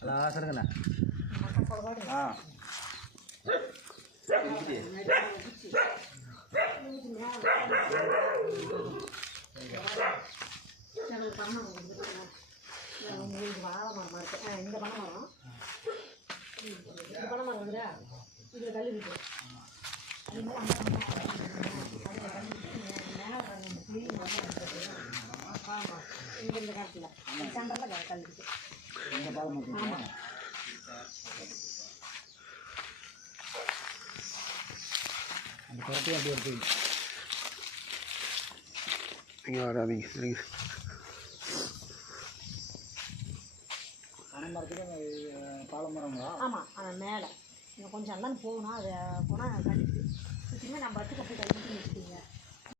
అలా సరిగనా உங்களுக்கு வாழை மரம் இருக்குது இந்த பனை மரம் இந்த பனை மரம் வந்துடா இதில் கல் இருக்கு அது மாதிரி ஆமாம் இந்த காலத்தில் சென்டரில் கல் இருக்கு ஆமாம் அந்த குறைச்சி அப்படி எடுத்து நீங்கள் வராதிங்க சரிங்க. பனைமரத்துக்கு பாலமரங்களா? ஆமாம் அது மேலே இன்னும் கொஞ்சம் எல்லாம் போகணும். அது போனால் கழிச்சு சுற்றியுமே நம்ம பட்டு கட்டி கழிச்சு